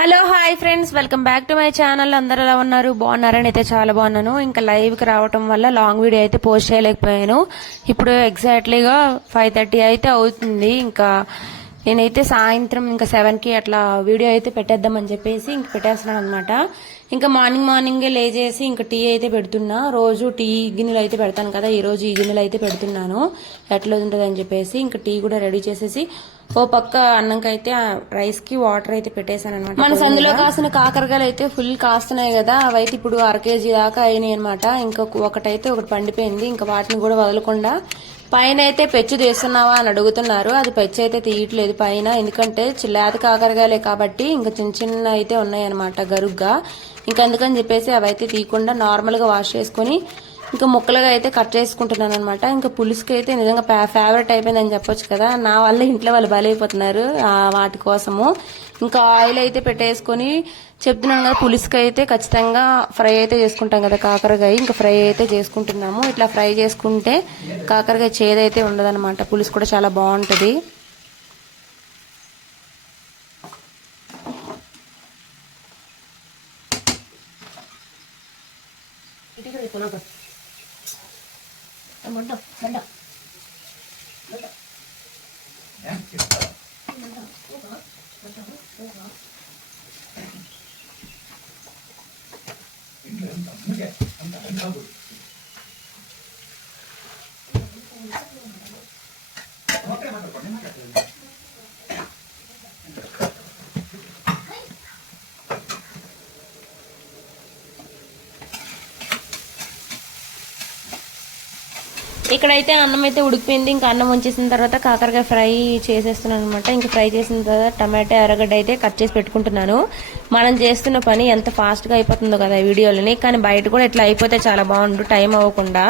Hello hi friends, welcome back to my channel. అందరు ఎలా ఉన్నారు? బాగున్నారని అయితే చాలా బాగున్నాను. ఇంకా లైవ్ కి రావటం వల్ల లాంగ్ వీడియో అయితే పోస్ట్ చేయలేకపోయాను. ఇప్పుడు ఎగ్జాక్ట్లీగా 5:30 అయితే అవుతుంది. ఇంకా నేనైతే సాయంత్రం ఇంకా 7కి అట్లా వీడియో అయితే పెట్టేద్దామని చెప్పేసి ఇంక పెట్టేస్తున్నాను అనమాట. ఇంకా మార్నింగే లేచేసి ఇంకా టీ అయితే పెడుతున్నా. రోజు టీ గిన్నెలు అయితే పెడతాను కదా, ఈ రోజు ఈ గిన్నెలు అయితే పెడుతున్నాను ఎట్లా ఉంటుంది అని చెప్పేసి. ఇంకా టీ కూడా రెడీ చేసేసి ఓ పక్క అన్నంకైతే రైస్ కి వాటర్ అయితే పెట్టేశాను అనమాట. మన సందులో కాసిన కాకరకాయలు అయితే ఫుల్ కాస్తున్నాయి కదా, అవైతే ఇప్పుడు 1/2 kg దాకా అయినాయి అనమాట. ఒకటి పండిపోయింది. ఇంకా వాటిని కూడా వదలకుండా పైన అయితే పెచ్చు తీస్తున్నావా అని అడుగుతున్నారు. అది పెచ్చు అయితే తీయట్లేదు పైన, ఎందుకంటే లేత కాకరకాయలే కాబట్టి ఇంకా చిన్న అయితే ఉన్నాయి అనమాట గరుగ్గా. ఇంకా అందుకని చెప్పేసి అవైతే తీయకుండా నార్మల్ గా వాష్ చేసుకుని ఇంకా ముక్కలుగా అయితే కట్ చేసుకుంటున్నాను అనమాట. ఇంకా పులుసుకి అయితే నిజంగా ఫేవరెట్ అయిపోయిందని చెప్పొచ్చు కదా. నా వల్ల ఇంట్లో వాళ్ళు బలైపోతున్నారు వాటి కోసము. ఇంకా ఆయిల్ అయితే పెట్టేసుకొని చెప్తున్నాను కదా, పులుసుకి అయితే ఖచ్చితంగా ఫ్రై అయితే చేసుకుంటాం కదా కాకరకాయ. ఇంకా ఫ్రై అయితే చేసుకుంటున్నాము. ఇట్లా ఫ్రై చేసుకుంటే కాకరకాయ చేదైతే ఉండదన్నమాట. పులుసు కూడా చాలా బాగుంటది. ఇక్కడైతే అన్నం అయితే ఉడికిపోయింది. ఇంకా అన్నం వంచేసిన తర్వాత కాకరకాయ ఫ్రై చేసేస్తున్నాను అనమాట. ఇంకా ఫ్రై చేసిన తర్వాత టమాటా ఎర్రగడ్డ అయితే కట్ చేసి పెట్టుకుంటున్నాను. మనం చేస్తున్న పని ఎంత ఫాస్ట్ గా అయిపోతుందో కదా వీడియోలని, కానీ బయట కూడా ఇట్లా అయిపోతే చాలా బాగుండు, టైం అవ్వకుండా.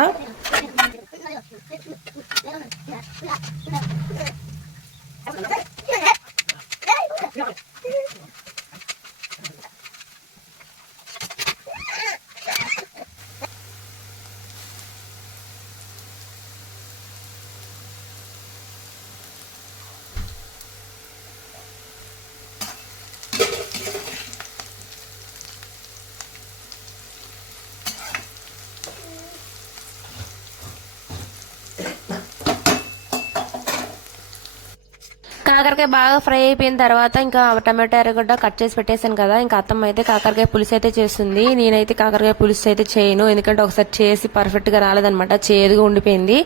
కాకరకాయ బాగా ఫ్రై అయిపోయిన తర్వాత ఇంకా టమాటా ఎర్రగడ్డ కట్ చేసి పెట్టేశాను కదా. ఇంకా అత్తమ్మ అయితే కాకరకాయ పులుసు అయితే చేస్తుంది. నేనైతే కాకరకాయ పులుసు అయితే చేయను, ఎందుకంటే ఒకసారి చేసి పర్ఫెక్ట్ గా రాలేదనమాట, చేదుగా ఉండిపోయింది.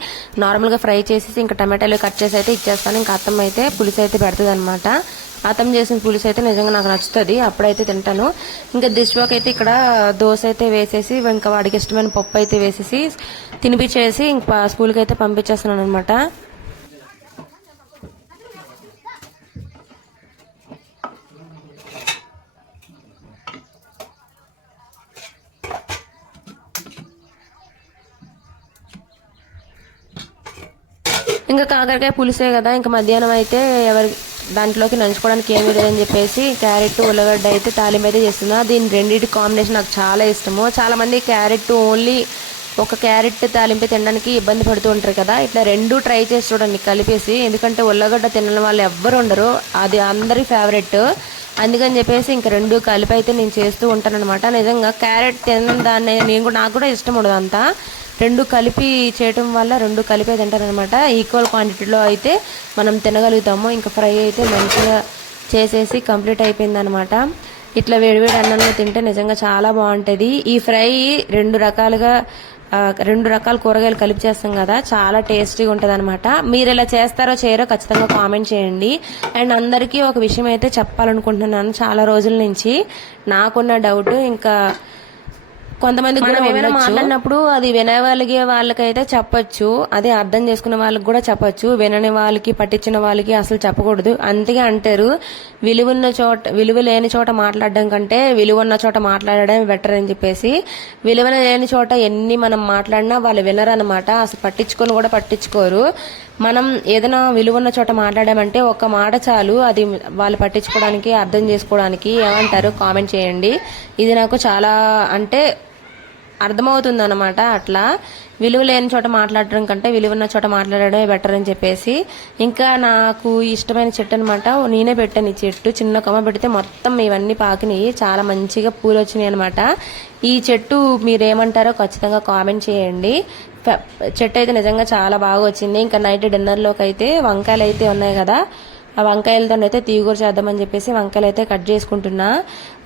నార్మల్ గా ఫ్రై చేసి ఇంకా టమాటాలు కట్ చేసి అయితే ఇచ్చేస్తాను. ఇంకా అత్తమ్మ అయితే పులుసు అయితే పెడుతుంది అనమాట. అత్తమ్మ చేసిన పులుసు అయితే నిజంగా నాకు నచ్చుతుంది, అప్పుడైతే తింటాను. ఇంకా దిష్వాక్ అయితే ఇక్కడ దోశ అయితే వేసేసి ఇంకా వాడికి ఇష్టమైన పప్పు అయితే వేసేసి తినిపించేసి ఇంకా స్కూల్కి అయితే పంపించేస్తున్నాను అనమాట. ఇంకా కాకరకాయ పులిసే కదా, ఇంకా మధ్యాహ్నం అయితే ఎవరి దాంట్లోకి నంచుకోవడానికి ఏమీ లేదని చెప్పేసి క్యారెట్ ఉల్లగడ్డ అయితే తాలింపు అయితే చేస్తున్నా. దీని రెండింటి కాంబినేషన్ నాకు చాలా ఇష్టము. చాలా మంది క్యారెట్ ఓన్లీ ఒక క్యారెట్ తాలింపు తినడానికి ఇబ్బంది పడుతూ ఉంటారు కదా, ఇట్లా రెండు ట్రై చేసి చూడండి కలిపేసి. ఎందుకంటే ఉల్లగడ్డ తినని వాళ్ళు ఎవ్వరు ఉండరు, అది అందరి ఫేవరెట్. అందుకని చెప్పేసి ఇంకా రెండు కలిపి అయితే నేను చేస్తూ ఉంటాను అనమాట. నిజంగా క్యారెట్ తినని దాన్ని నాకు కూడా ఇష్టం ఉండదు అంతా. రెండు కలిపి చేయటం వల్ల రెండు కలిపే తింటారనమాట. ఈక్వల్ క్వాంటిటీలో అయితే మనం తినగలుగుతాము. ఇంకా ఫ్రై అయితే మంచిగా చేసేసి కంప్లీట్ అయిపోయింది అనమాట. ఇట్లా వేడివేడి అన్నంలో తింటే నిజంగా చాలా బాగుంటుంది. ఈ ఫ్రై రెండు రకాల కూరగాయలు కలిపి చేస్తాం కదా, చాలా టేస్టీగా ఉంటుంది అనమాట. మీరు ఇలా చేస్తారో చేయరో ఖచ్చితంగా కామెంట్ చేయండి. అండ్ అందరికీ ఒక విషయం అయితే చెప్పాలనుకుంటున్నాను. చాలా రోజుల నుంచి నాకున్న డౌట్, ఇంకా కొంతమంది కూడా ఏమైనా మాట్లాడినప్పుడు అది వినగలిగే వాళ్ళకైతే చెప్పొచ్చు, అదే అర్థం చేసుకునే వాళ్ళకి కూడా చెప్పొచ్చు. వినని వాళ్ళకి పట్టించిన వాళ్ళకి అసలు చెప్పకూడదు. అందుకే అంటారు, విలువ లేని చోట మాట్లాడడం కంటే విలువ ఉన్న చోట మాట్లాడడం బెటర్ అని చెప్పేసి. విలువ లేని చోట ఎన్ని మనం మాట్లాడినా వాళ్ళు వినరనమాట, అసలు పట్టించుకోరు. మనం ఏదైనా విలువ ఉన్న చోట మాట్లాడామంటే ఒక్క మాట చాలు, అది వాళ్ళు పట్టించుకోవడానికి అర్థం చేసుకోవడానికి. ఏమంటారు కామెంట్ చేయండి. ఇది నాకు చాలా అంటే అర్థమవుతుంది అనమాట. అట్లా విలువ లేని చోట మాట్లాడడం కంటే విలువ ఉన్న చోట మాట్లాడడమే బెటర్ అని చెప్పేసి ఇంకా నాకు ఇష్టమైన చెట్టు అనమాట. నేనే పెట్టాను ఈ చెట్టు. చిన్న కొమ్మ పెడితే మొత్తం ఇవన్నీ పాకినాయి, చాలా మంచిగా పూలు వచ్చినాయి అనమాట. ఈ చెట్టు మీరేమంటారో ఖచ్చితంగా కామెంట్ చేయండి. చెట్టు అయితే నిజంగా చాలా బాగా వచ్చింది. ఇంకా నైట్ డిన్నర్లోకి అయితే వంకాయలు అయితే ఉన్నాయి కదా, ఆ వంకాయలతో అయితే తీగూర చేద్దామని చెప్పేసి వంకాయలు అయితే కట్ చేసుకుంటున్నా.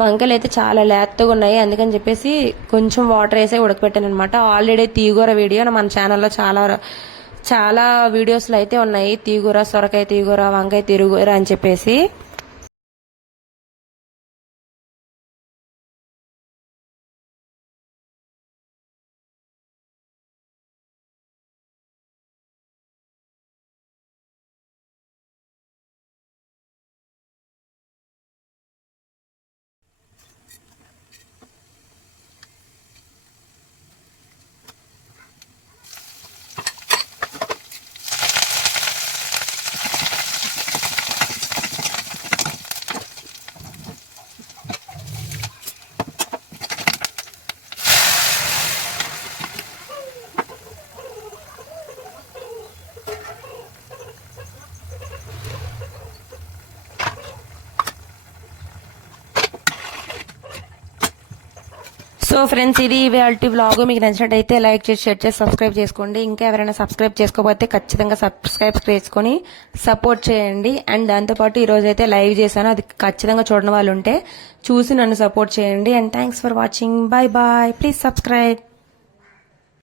వంకాయలు అయితే చాలా లేతగా ఉన్నాయి, అందుకని చెప్పేసి కొంచెం వాటర్ వేసి ఉడకపెట్టాను అనమాట. ఆల్రెడీ తీగూర వీడియో మన ఛానల్లో చాలా వీడియోస్లో అయితే ఉన్నాయి, తీగూర, సొరకాయ తీగూర, వంకాయ తీగూర అని చెప్పేసి. సో ఫ్రెండ్స్, ఇది ఇవాల్టి వ్లాగ్. మీకు నచ్చినట్టయితే లైక్ చేసి, షేర్ చేసి, సబ్స్క్రైబ్ చేసుకోండి. ఇంకా ఎవరైనా సబ్స్క్రైబ్ చేసుకోకపోతే ఖచ్చితంగా సబ్స్క్రైబ్ చేసుకొని సపోర్ట్ చేయండి. అండ్ దాంతోపాటు ఈరోజు అయితే లైవ్ చేశాను, అది ఖచ్చితంగా చూడని వాళ్ళు ఉంటే చూసి నన్ను సపోర్ట్ చేయండి. And thanks for watching. Bye bye. Please subscribe.